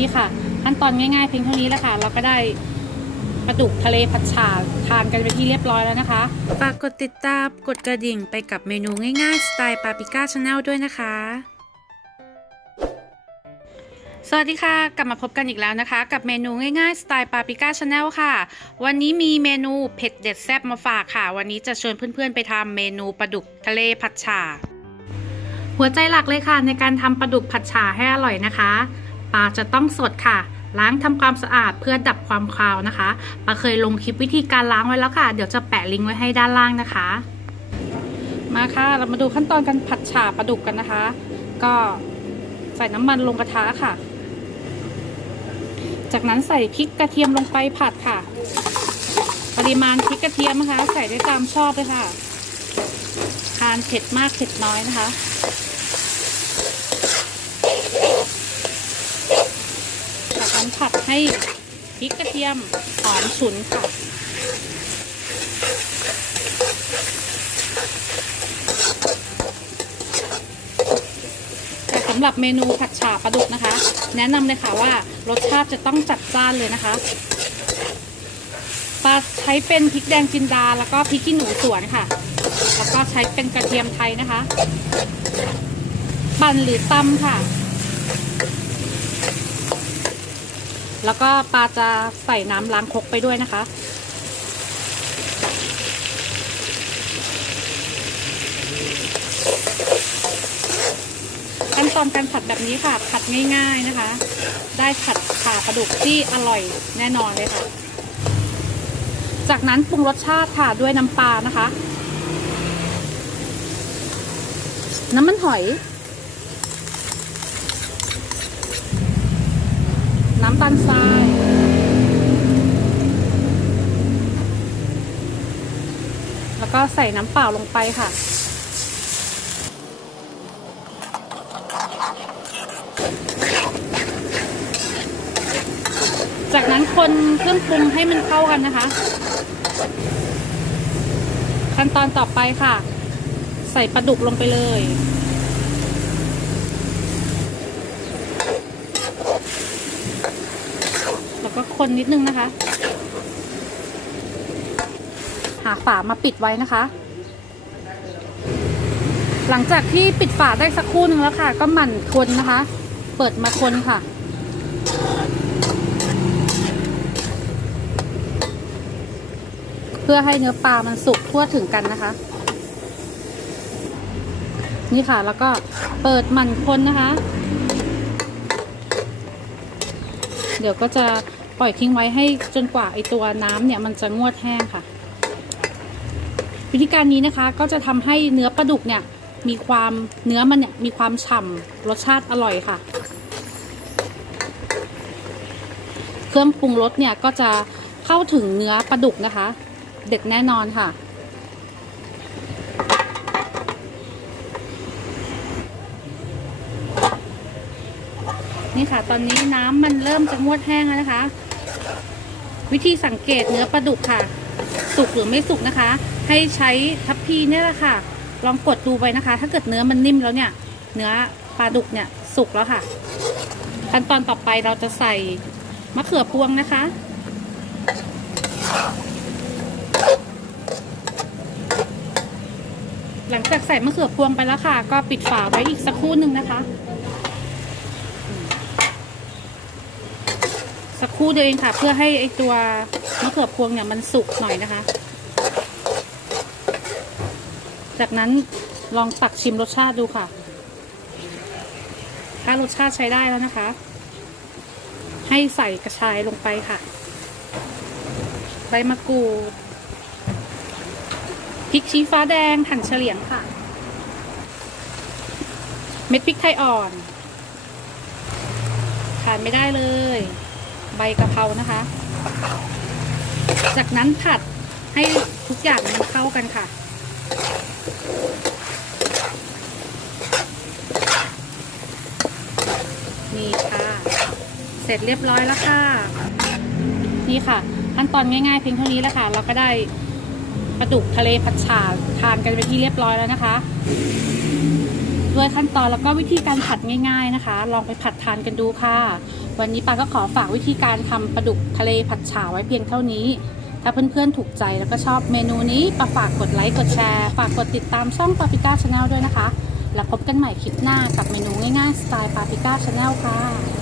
นี่ค่ะ ขั้นตอนง่ายๆเพียงเท่านี้แหละค่ะ เราก็ได้ปลาดุกทะเลผัดฉ่าทานกันไปที่เรียบร้อยแล้วนะคะฝากกดติดตามกดกระดิ่งไปกับเมนูง่ายๆ สไตล์ปาปิก้าชาแนลด้วยนะคะ สวัสดีค่ะ กลับมาพบกันอีกแล้วนะคะ กับเมนูง่ายๆ สไตล์ปาปิก้าชาแนลค่ะ วันนี้มีเมนูเผ็ดเด็ดแซ่บมาฝากค่ะ วันนี้จะชวนเพื่อนๆไปทำเมนูปลาดุกทะเลผัดฉ่าหัวใจหลักเลยค่ะในการทำปลาดุกผัดฉ่าให้อร่อยนะคะ ปลาจะต้องสดค่ะ ล้างทำความสะอาดเพื่อดับความคาวนะคะปลาเคยลงคลิปวิธีการล้างไว้แล้วค่ะ เดี๋ยวจะแปะลิงก์ไว้ให้ด้านล่างนะคะ มาค่ะ เรามาดูขั้นตอนการผัดฉ่าปลาดุกกันนะคะ ก็ใส่น้ำมันลงกระทะค่ะ จากนั้นใส่พริกกระเทียมลงไปผัดค่ะ ปริมาณพริกกระเทียมนะคะ ใส่ได้ตามชอบเลยค่ะ ทานเผ็ดมากเผ็ดน้อยนะคะ จากนั้น ผัดให้พริกกระเทียมหอมฉุนค่ะ แต่สำหรับเมนูผัดฉ่าปลาดุกนะคะ แนะนำเลยค่ะว่ารสชาติจะต้องจัดจ้านเลยนะคะปลาใช้เป็นพริกแดงจินดา แล้วก็พริกขี้หนูสวนค่ะ แล้วก็ใช้เป็นกระเทียมไทยนะคะ ปั่นหรือตำค่ะ แล้วก็ปลาจะใส่น้ำล้างครกไปด้วยนะคะ ขั้นตอนการผัดแบบนี้ค่ะ ผัดง่าย ๆนะคะ ได้ผัดขาปลาดุกที่อร่อยแน่นอนเลยค่ะ จากนั้นปรุงรสชาติค่ะด้วยน้ำปลานะคะ น้ำมันหอย น้ำตาลทรายแล้วก็ใส่น้ำเปล่าลงไปค่ะ จากนั้นคนเครื่องปรุงให้มันเข้ากันนะคะ ขั้นตอนต่อไปค่ะ ใส่ปลาดุกลงไปเลย แล้วก็ คนนิดนึงนะคะ หาฝามาปิดไว้นะคะ หลังจากที่ปิดฝาได้สักครู่นึงแล้วค่ะ ก็หมั่นคนนะคะ เปิดมาคนค่ะเพื่อให้เนื้อปลามันสุกทั่วถึงกันนะคะ นี่ค่ะแล้วก็เปิดหมั่นคนนะคะ เดี๋ยวก็จะ ปล่อยทิ้งไว้ให้จนกว่าไอตัวน้ำเนี่ยมันจะงวดแห้งค่ะ วิธีการนี้นะคะก็จะทำให้เนื้อปลาดุกเนี่ยมีความเนื้อมันเนี่ยมีความฉ่ำรสชาติอร่อยค่ะ เครื่องปรุงรสเนี่ยก็จะเข้าถึงเนื้อปลาดุกนะคะ เด็ดแน่นอนค่ะนี่ค่ะ ตอนนี้น้ำมันเริ่มจะงวดแห้งแล้วนะคะ วิธีสังเกตเนื้อปลาดุกค่ะ สุกหรือไม่สุกนะคะ ให้ใช้ทัพพีเนี่ยแหละค่ะ ลองกดดูไปนะคะ ถ้าเกิดเนื้อมันนิ่มแล้วเนี่ย เนื้อปลาดุกเนี่ยสุกแล้วค่ะ ขั้นตอนต่อไปเราจะใส่มะเขือพวงนะคะ หลังจากใส่มะเขือพวงไปแล้วค่ะ ก็ปิดฝาไว้อีกสักครู่หนึ่งนะคะ สักครู่เดียวเองค่ะ เพื่อให้ไอตัวมะเขือพวงเนี่ยมันสุกหน่อยนะคะ จากนั้นลองตักชิมรสชาติดูค่ะ ถ้ารสชาติใช้ได้แล้วนะคะ ให้ใส่กระชายลงไปค่ะ ใบมะกรูดพริกชี้ฟ้าแดงหั่นเฉลียงค่ะ เม็ดพริกไทยอ่อนขาดไม่ได้เลย ใบกะเพรานะคะ จากนั้นผัดให้ทุกอย่างมันเข้ากันค่ะ นี่ค่ะ เสร็จเรียบร้อยแล้วค่ะ นี่ค่ะ ขั้นตอนง่ายๆเพียงเท่านี้แหละค่ะ เราก็ได้ปลาดุกทะเลผัดฉ่าทานกันไปที่เรียบร้อยแล้วนะคะ ด้วยขั้นตอนแล้วก็วิธีการผัดง่าย ๆนะคะ ลองไปผัดทานกันดูค่ะ วันนี้ปาก็ขอฝากวิธีการทำปลาดุกทะเลผัดฉ่าไว้เพียงเท่านี้ ถ้าเพื่อนๆถูกใจแล้วก็ชอบเมนูนี้ปาฝากกดไลค์กดแชร์ ฝากกดติดตามช่องปาปิก้าชาแนลด้วยนะคะ แล้วพบกันใหม่คลิปหน้ากับเมนูง่ายๆสไตล์ปาปิก้าชาแนลค่ะ